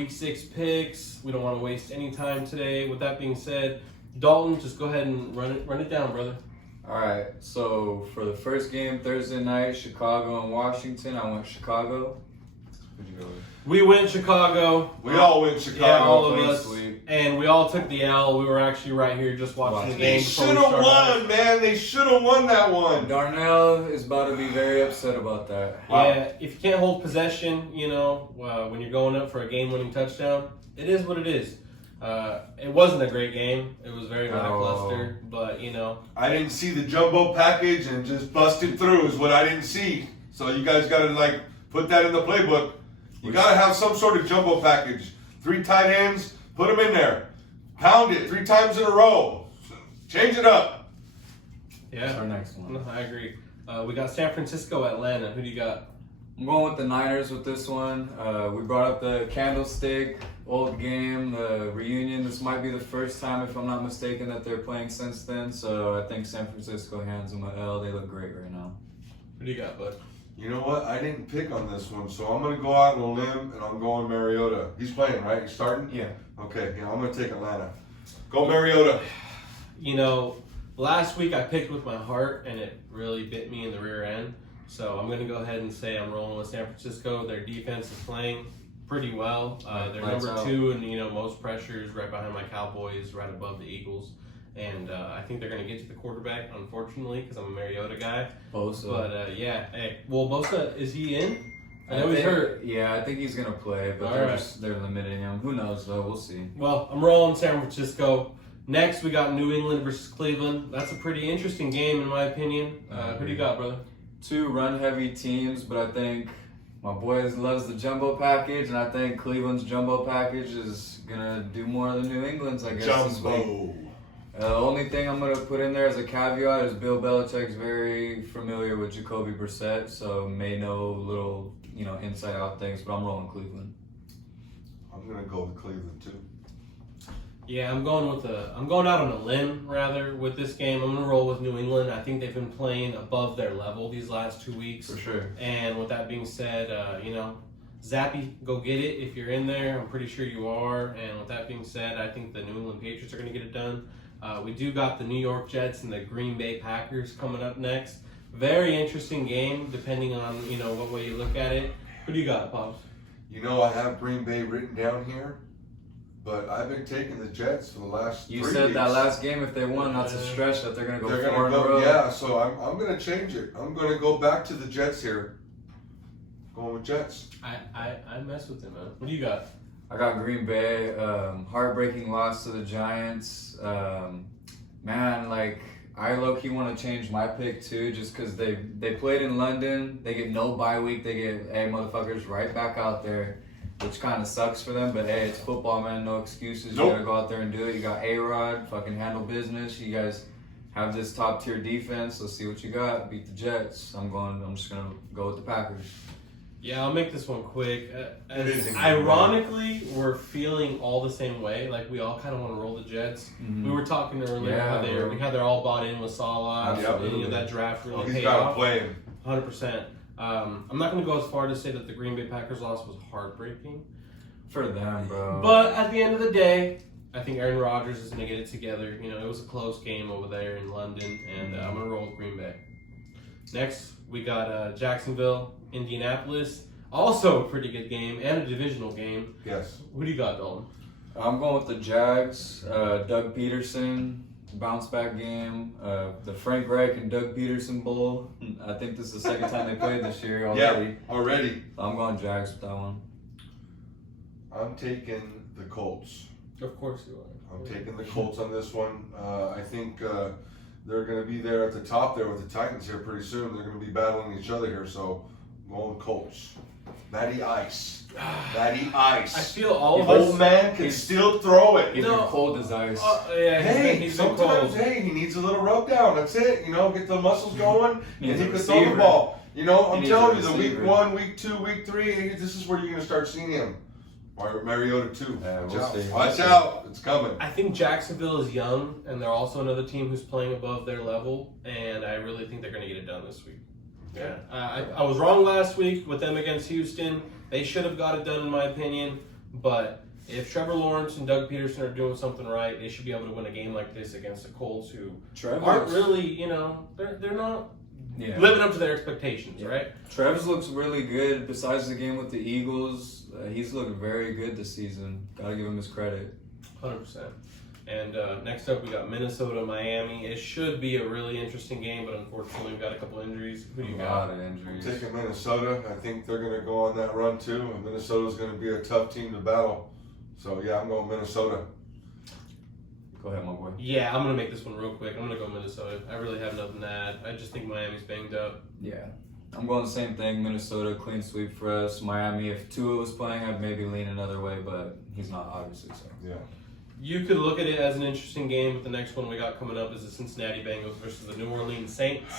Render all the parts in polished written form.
Week 6 picks. We don't want to waste any time today. With that being said, Dalton, just go ahead and run it down, brother. All right. So for the first game Thursday night, Chicago and Washington, I went Chicago. Who'd you go with? We went Chicago. We all went Chicago. Yeah, all of Clean us. sweep. And we all took the L. We were actually right here just watching the game. They before should we have started. won, man. They should have won that one. Darnell is about to be very upset about that. Wow. Yeah, if you can't hold possession, when you're going up for a game-winning touchdown, it is what it is. It wasn't a great game. It was very lackluster, but I didn't see the jumbo package and just busted through is what I didn't see. So you guys got to put that in the playbook. You got to have some sort of jumbo package. 3 tight ends, put them in there. Pound it 3 times in a row. Change it up. That's our yeah, next one. I agree. We got San Francisco, Atlanta. Who do you got? I'm going with the Niners with this one. We brought up the Candlestick, old game, the reunion. This might be the first time, if I'm not mistaken, that they're playing since then. So I think San Francisco hands them an L. They look great right now. Who do you got, bud? You know what? I didn't pick on this one, so I'm going to go out on a limb and I'm going Mariota. He's playing, right? He's starting? Yeah. Okay, yeah, I'm going to take Atlanta. Go Mariota. Last week I picked with my heart, and it really bit me in the rear end. So I'm going to go ahead and say I'm rolling with San Francisco. Their defense is playing pretty well. They're Lights number out. 2 in most pressures, right behind my Cowboys, right above the Eagles. And I think they're going to get to the quarterback, unfortunately, because I'm a Mariota guy. Bosa. But Bosa, is he in? I know he's think- hurt. Yeah, I think he's gonna play, but All they're right. they're limiting him. Who knows though? We'll see. Well, I'm rolling San Francisco. Next, we got New England versus Cleveland. That's a pretty interesting game, in my opinion. Who do you got, brother? 2 run-heavy teams, but I think my boys loves the jumbo package, and I think Cleveland's jumbo package is gonna do more than New England's. I guess this week. Jumbo. The only thing I'm gonna put in there as a caveat is Bill Belichick's very familiar with Jacoby Brissett, so may know little inside out things. But I'm rolling Cleveland. I'm going to go with Cleveland, too. Yeah, I'm going out on a limb rather with this game. I'm gonna roll with New England. I think they've been playing above their level these last 2 weeks. For sure. And with that being said, Zappy, go get it if you're in there. I'm pretty sure you are. And with that being said, I think the New England Patriots are gonna get it done. We do got the New York Jets and the Green Bay Packers coming up next. Very interesting game, depending on what way you look at it. Who do you got, Pops? I have Green Bay written down here, but I've been taking the Jets for the last You 3 said weeks. that last game, if they won, that's a stretch that they're gonna go They're 4 going in to a row. go, yeah, so I'm going to change it. I'm going to go back to the Jets here. Going with Jets. I mess with them, man. What do you got? I got Green Bay. Heartbreaking loss to the Giants. I low-key want to change my pick too, just because they played in London. They get no bye week. They get, hey, motherfuckers, right back out there, which kind of sucks for them. But hey, it's football, man. No excuses. Nope. You gotta go out there and do it. You got A-Rod, fucking handle business. You guys have this top-tier defense. Let's see what you got. Beat the Jets. I'm just gonna go with the Packers. Yeah, I'll make this one quick. It is a good Ironically, we're feeling all the same way. Like, we all kind of want to roll the Jets. Mhm. We were talking earlier Yeah, how bro. they're all bought in with Salah. Absolutely. And, that draft really He's paid got to off. play him. 100%. I'm not going to go as far to say that the Green Bay Packers loss was heartbreaking. For them, bro. But at the end of the day, I think Aaron Rodgers is going to get it together. It was a close game over there in London, and I'm going to roll with Green Bay. Next, we got Jacksonville, Indianapolis. Also a pretty good game and a divisional game. Yes. Who do you got, Dalton? I'm going with the Jags. Doug Peterson, bounce back game. The Frank Reich and Doug Peterson Bowl. I think this is the second time they played this year already. Yeah, already. I'm going Jags with that one. I'm taking the Colts. Of course you are. I'm taking the Colts on this one. I think they're going to be there at the top there with the Titans here pretty soon. They're going to be battling each other here, so I'm going Colts. Matty Ice. Matty Ice. I feel all The of us. old man can still throw it. He's No. been cold as ice. Yeah, Hey, he's been sometimes, cold. he needs a little rub down. That's it. Get the muscles going, and Needs he a can throw the receiver. ball. He I'm needs telling a you, the week receiver. 1, week 2, week 3, this is where you're going to start seeing him. Mariota too. Yeah, Watch we'll out. see. Watch We'll see. out. It's coming. I think Jacksonville is young, and they're also another team who's playing above their level, and I really think they're going to get it done this week. Yeah. I was wrong last week with them against Houston. They should have got it done, in my opinion. But if Trevor Lawrence and Doug Peterson are doing something right, they should be able to win a game like this against the Colts, who aren't really, they're not living up to their expectations, right? Trev looks really good. Besides the game with the Eagles, he's looked very good this season. Gotta give him his credit. 100%. And next up, we got Minnesota, Miami. It should be a really interesting game, but unfortunately, we've got a couple injuries. Who do you A got? lot of injuries. I'm taking Minnesota. I think they're going to go on that run too, and Minnesota's going to be a tough team to battle. So yeah, I'm going Minnesota. Go ahead, my boy. Yeah, I'm going to make this one real quick. I'm going to go Minnesota. I really have nothing to add. I just think Miami's banged up. Yeah. I'm going the same thing. Minnesota, clean sweep for us. Miami, if Tua was playing, I'd maybe lean another way, but he's not, obviously, so. Yeah. You could look at it as an interesting game, but the next one we got coming up is the Cincinnati Bengals versus the New Orleans Saints.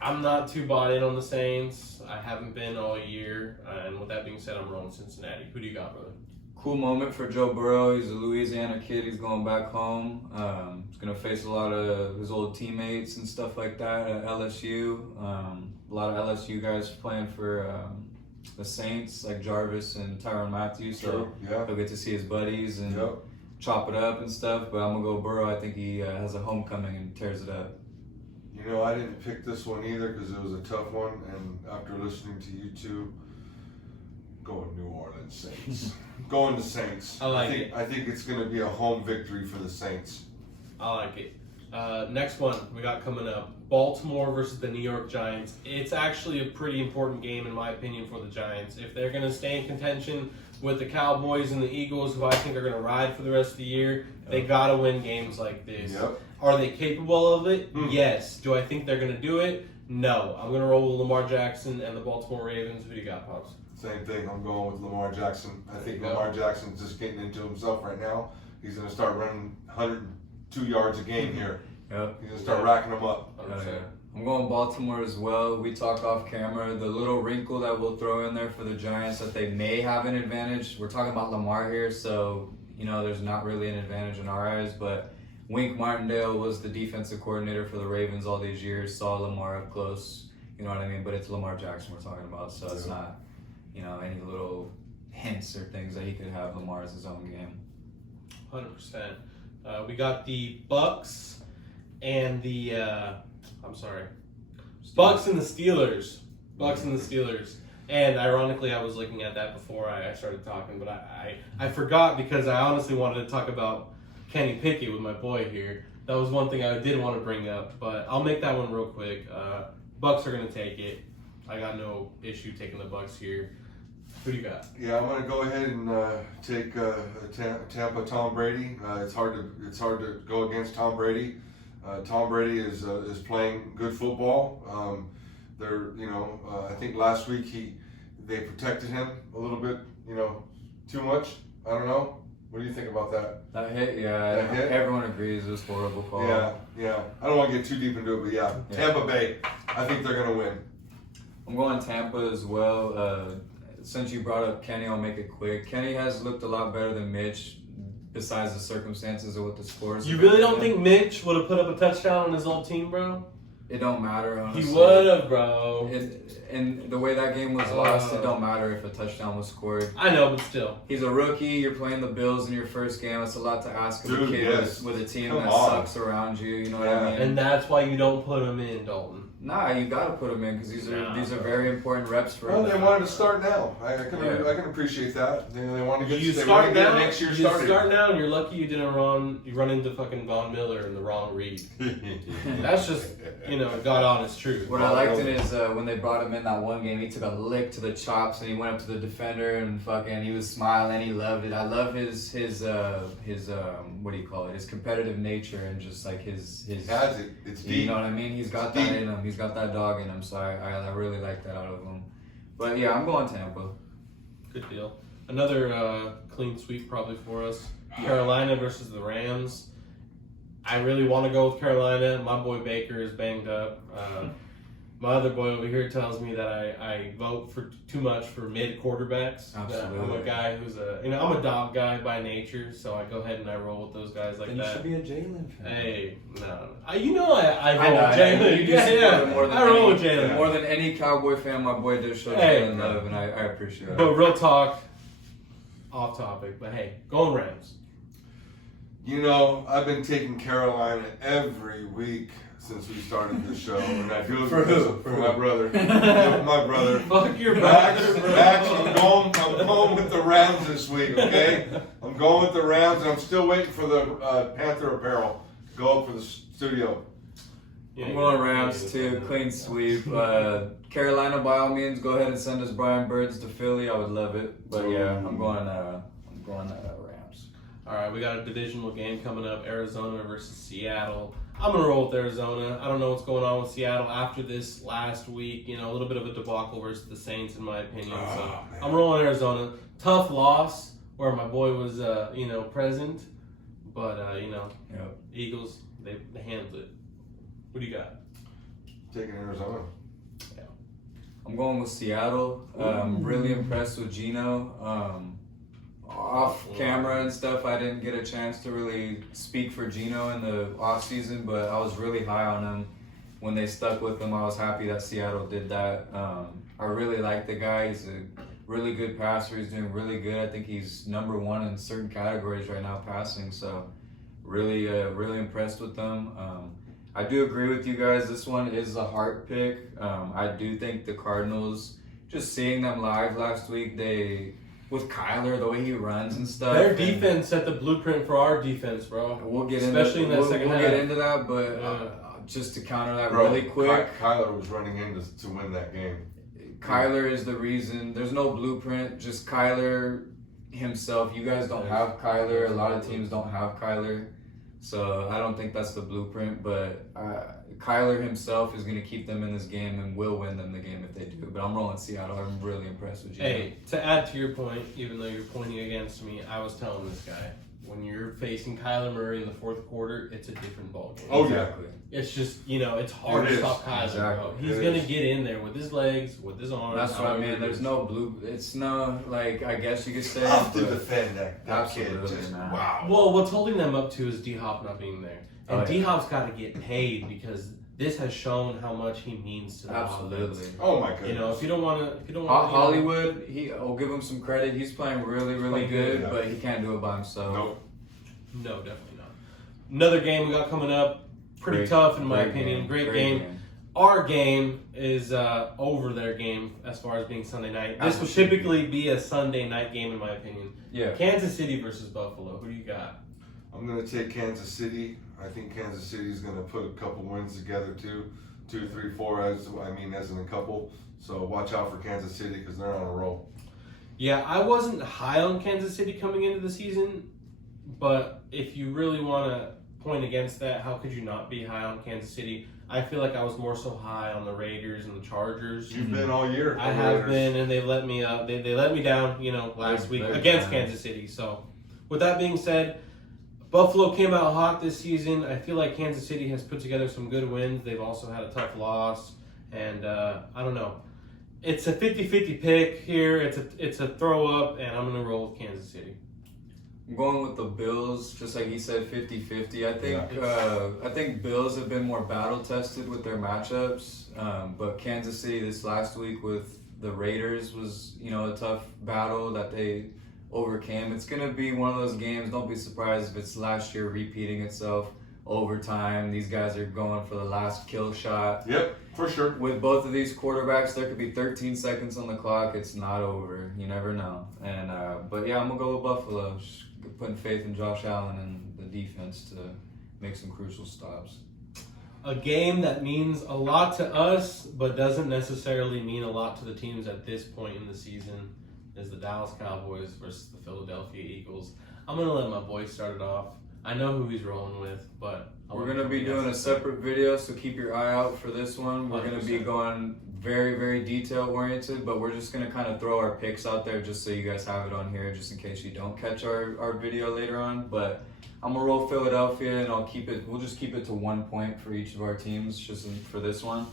I'm not too bought in on the Saints. I haven't been all year. And with that being said, I'm rolling Cincinnati. Who do you got, brother? Cool moment for Joe Burrow. He's a Louisiana kid. He's going back home. He's going to face a lot of his old teammates and stuff like that at LSU. A lot of LSU guys playing for the Saints, like Jarvis and Tyrann Mathieu. So Yeah. he'll get to see his buddies and Yep. chop it up and stuff. But I'm going to go Burrow. I think he has a homecoming and tears it up. You know, I didn't pick this one either because it was a tough one, and after listening to you two, going New Orleans Saints. Going to Saints. I like think, I think it's going to be a home victory for the Saints. I like it. Next one we got coming up. Baltimore versus the New York Giants. It's actually a pretty important game in my opinion for the Giants. If they're going to stay in contention with the Cowboys and the Eagles, who I think are going to ride for the rest of the year, they got to win games like this. Yep. Are they capable of it? Yes. Do I think they're going to do it? No. I'm going to roll with Lamar Jackson and the Baltimore Ravens. Who do you got, Pops? Same thing. I'm going with Lamar Jackson. I think you go. Lamar Jackson's just getting into himself right now. He's going to start running 102 yards a game here. Yep. He's going to start racking them up. 100%. I'm going Baltimore as well. We talk off camera. The little wrinkle that we'll throw in there for the Giants that they may have an advantage. We're talking about Lamar here, so there's not really an advantage in our eyes. But Wink Martindale was the defensive coordinator for the Ravens all these years. Saw Lamar up close. You know what I mean? But it's Lamar Jackson we're talking about, so it's not any little hints or things that he could have Lamar as his own game. 100%. We got the Bucks and the Bucks and the Steelers. Bucks and the Steelers. And ironically, I was looking at that before I started talking, but I forgot because I honestly wanted to talk about Kenny Pickett with my boy here. That was one thing I did want to bring up, but I'll make that one real quick. Bucks are going to take it. I got no issue taking the Bucks here. Who do you got? Yeah, I'm going to go ahead and take Tampa Tom Brady. It's hard to go against Tom Brady. Tom Brady is playing good football. I think last week they protected him a little bit, too much. I don't know. What do you think about that? That hit, yeah. That hit? Everyone agrees it was a horrible call. Yeah. I don't want to get too deep into it, but yeah. Tampa Bay, I think they're going to win. I'm going Tampa as well. Since you brought up Kenny, I'll make it quick. Kenny has looked a lot better than Mitch, besides the circumstances of what the scores. You really don't think Mitch would have put up a touchdown on his old team, bro? It don't matter, honestly. He would have, bro. And the way that game was lost, it don't matter if a touchdown was scored. I know, but still. He's a rookie. You're playing the Bills in your first game. It's a lot to ask of a Dude, kid yes. with a team Come that on. sucks around you. You know what I mean? And that's why you don't put him in, Dalton. Nah, you gotta put him in because these are very important reps for Well, him. they wanted to start now. I can appreciate that. They want to get You they start want to get now. next year You started. start now, and you're lucky you didn't run into fucking Von Miller in the wrong read. That's just God honest truth. What I liked it is when they brought him in that one game, he took a lick to the chops and he went up to the defender and fucking he was smiling. He loved it. I love his what do you call it? His competitive nature and just like his. He has it. It's deep. You know what I mean? He's got that in him. He's got that dog in him. So I really like that out of him. But yeah, I'm going Tampa. Good deal. Another clean sweep probably for us. Carolina versus the Rams. I really want to go with Carolina. My boy Baker is banged up. My other boy over here tells me that I vote for too much for mid quarterbacks. Absolutely. I'm a guy who's I'm a dog guy by nature, so I go ahead and I roll with those guys like Then that. you should be a Jalen fan. Hey, no. I roll know, with Jalen. you do support him more than I roll with any- Jalen. More than any Cowboy fan, my boy does show Hey. Jalen love, and I appreciate it. But real talk, off topic, but hey, going Rams. You know, I've been taking Carolina every week since we started this show, and I do it For because who? of For my who? brother. My brother. Fuck your Max, brother, bro. Max, I'm going with the Rams this week, okay? I'm going with the Rams, and I'm still waiting for the Panther apparel to go up for the studio. I'm going Rams too. Clean sweep. Carolina, by all means, go ahead and send us Brian Birds to Philly. I would love it. But yeah, I'm going Rams. All right, we got a divisional game coming up: Arizona versus Seattle. I'm gonna roll with Arizona. I don't know what's going on with Seattle after this last week. You know, a little bit of a debacle versus the Saints, in my opinion. So man. I'm rolling Arizona. Tough loss where my boy was, present, but Yep. Eagles they handled it. What do you got? Taking Arizona. I'm going with Seattle. I'm really impressed with Geno. Off camera and stuff, I didn't get a chance to really speak for Geno in the off season, but I was really high on him. When they stuck with him, I was happy that Seattle did that. I really like the guy. He's a really good passer. He's doing really good. I think he's number one in certain categories right now passing. So really impressed with them. I do agree with you guys. This one is a heart pick. I do think the Cardinals, just seeing them live last week, with Kyler, the way he runs and stuff. Their defense set the blueprint for our defense, bro. We'll get Especially in that second we'll half. get into that, but just to counter that really quick, Kyler was running in to win that game. Kyler is the reason. There's no blueprint, just Kyler himself. You guys don't have Kyler. A lot of teams don't have Kyler. So I don't think that's the blueprint, but Kyler himself is going to keep them in this game and will win them the game if they do. But I'm rolling Seattle. I'm really impressed with you. Hey, to add to your point, even though you're pointing against me, I was telling this guy, when you're facing Kyler Murray in the fourth quarter, it's a different ball game. Oh, Exactly. It's just, it's hard It to is. stop Kyler, bro. Exactly. He's It going to is. get in there with his legs, with his arms. That's what I however mean. it There's is. no blue. It's no, like, I guess you could say. Tough to but- defend that kid. Absolutely, Just, man. wow. Well, what's holding them up to is D-Hop not being there. And Oh, yeah. D-Hop's got to get paid because this has shown how much he means to the Absolutely. offense. Oh my goodness. If you don't want to, Hollywood, I'll give him some credit. He's playing really, really Playing good, good, yeah. but he can't do it by himself. Nope. No, definitely not. Another game we got coming up, pretty Great- tough in my great opinion. game, Great game. Our game is over their game as far as being Sunday night. This would Absolutely. typically be a Sunday night game in my opinion. Yeah. Kansas City versus Buffalo. Who do you got? I'm going to take Kansas City. I think Kansas City is going to put a couple wins together too. 2, 3, 4 as in a couple. So watch out for Kansas City because they're on a roll. Yeah, I wasn't high on Kansas City coming into the season, but if you really want to point against that, how could you not be high on Kansas City? I feel like I was more so high on the Raiders and the Chargers. You've been all year. I the have Raiders. been, and they let me they let me down, last week against bad. Kansas City. So, with that being said, Buffalo came out hot this season. I feel like Kansas City has put together some good wins. They've also had a tough loss, and I don't know. It's a 50-50 pick here. It's a throw up, and I'm gonna roll with Kansas City. I'm going with the Bills, just like he said, 50-50. I think Bills have been more battle tested with their matchups, but Kansas City this last week with the Raiders was, a tough battle that they overcame. It's going to be one of those games. Don't be surprised if it's last year repeating itself. Overtime, these guys are going for the last kill shot. Yep, for sure. With both of these quarterbacks, there could be 13 seconds on the clock. It's not over. You never know. And but yeah, I'm gonna go with Buffalo. Just putting faith in Josh Allen and the defense to make some crucial stops. A game that means a lot to us, but doesn't necessarily mean a lot to the teams at this point in the season, is the Dallas Cowboys versus the Philadelphia Eagles. I'm going to let my boy start it off. I know who he's rolling with, but We're going to be doing a separate video, so keep your eye out for this one. We're going to be 100%. going very, very detail-oriented, but we're just going to kind of throw our picks out there just so you guys have it on here, just in case you don't catch our video later on. But I'm going to roll Philadelphia, and we'll just keep it to 1 point for each of our teams, just for this one.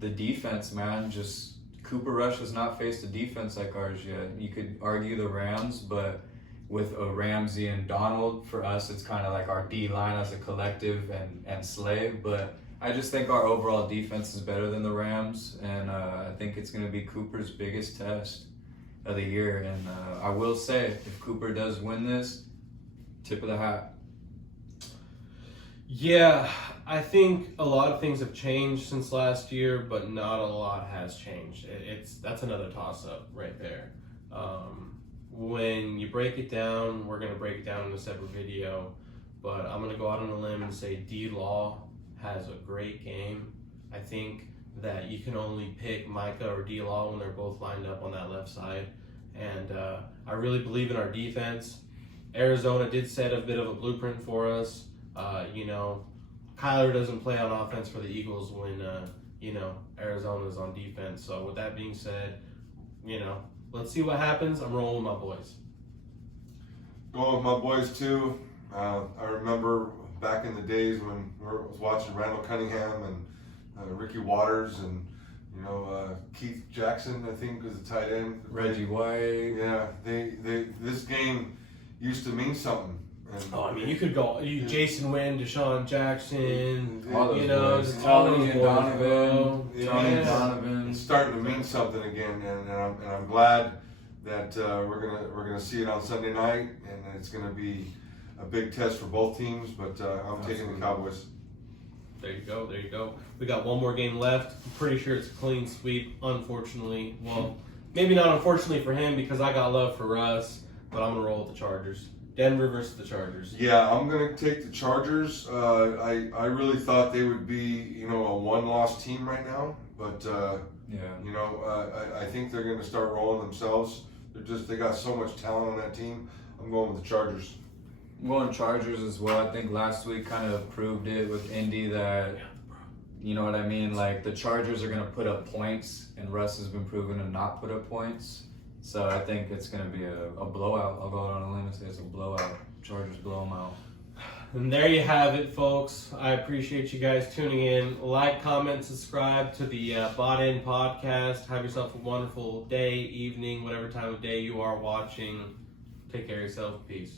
The defense, man, just Cooper Rush has not faced a defense like ours yet. You could argue the Rams, but with a Ramsey and Donald, for us, it's kind of like our D-line as a collective and Slay. But I just think our overall defense is better than the Rams, and I think it's going to be Cooper's biggest test. of the year. And I will say, if Cooper does win this, tip of the hat. Yeah, I think a lot of things have changed since last year, but not a lot has changed. That's another toss-up right there. When you break it down, we're gonna break it down in a separate video, but I'm gonna go out on a limb and say D-Law has a great game. I think that you can only pick Micah or D-Law when they're both lined up on that left side, and I really believe in our defense. Arizona did set a bit of a blueprint for us. Kyler doesn't play on offense for the Eagles when, Arizona's on defense. So with that being said, let's see what happens. I'm rolling with my boys. Going with my boys too. I remember back in the days when I was watching Randall Cunningham and Ricky Waters and Keith Jackson, I think was the tight end. Reggie White. Yeah, this game used to mean something. And you could go Jason Wynn, Deshaun Jackson, all those boys. just Tony and boys, Donovan. bro. Tony and Yes. Donovan. it's starting to mean something again, and I'm glad that we're gonna see it on Sunday night, and it's gonna be a big test for both teams. But I'm taking the Cowboys. There you go. We got one more game left. I'm pretty sure it's a clean sweep, unfortunately. Well, maybe not unfortunately for him because I got love for Russ, but I'm going to roll with the Chargers. Denver versus the Chargers. Yeah, I'm gonna take the Chargers. I really thought they would be a one-loss team right now, but I think they're gonna start rolling themselves. They got so much talent on that team. I'm going with the Chargers. I'm going Chargers as well. I think last week kind of proved it with Indy that, you know what I mean? Like, the Chargers are going to put up points, and Russ has been proven to not put up points. So I think it's going to be a blowout. I'll go out on a limb and say it's a blowout. Chargers blow them out. And there you have it, folks. I appreciate you guys tuning in. Like, comment, subscribe to the Bought In podcast. Have yourself a wonderful day, evening, whatever time of day you are watching. Take care of yourself. Peace.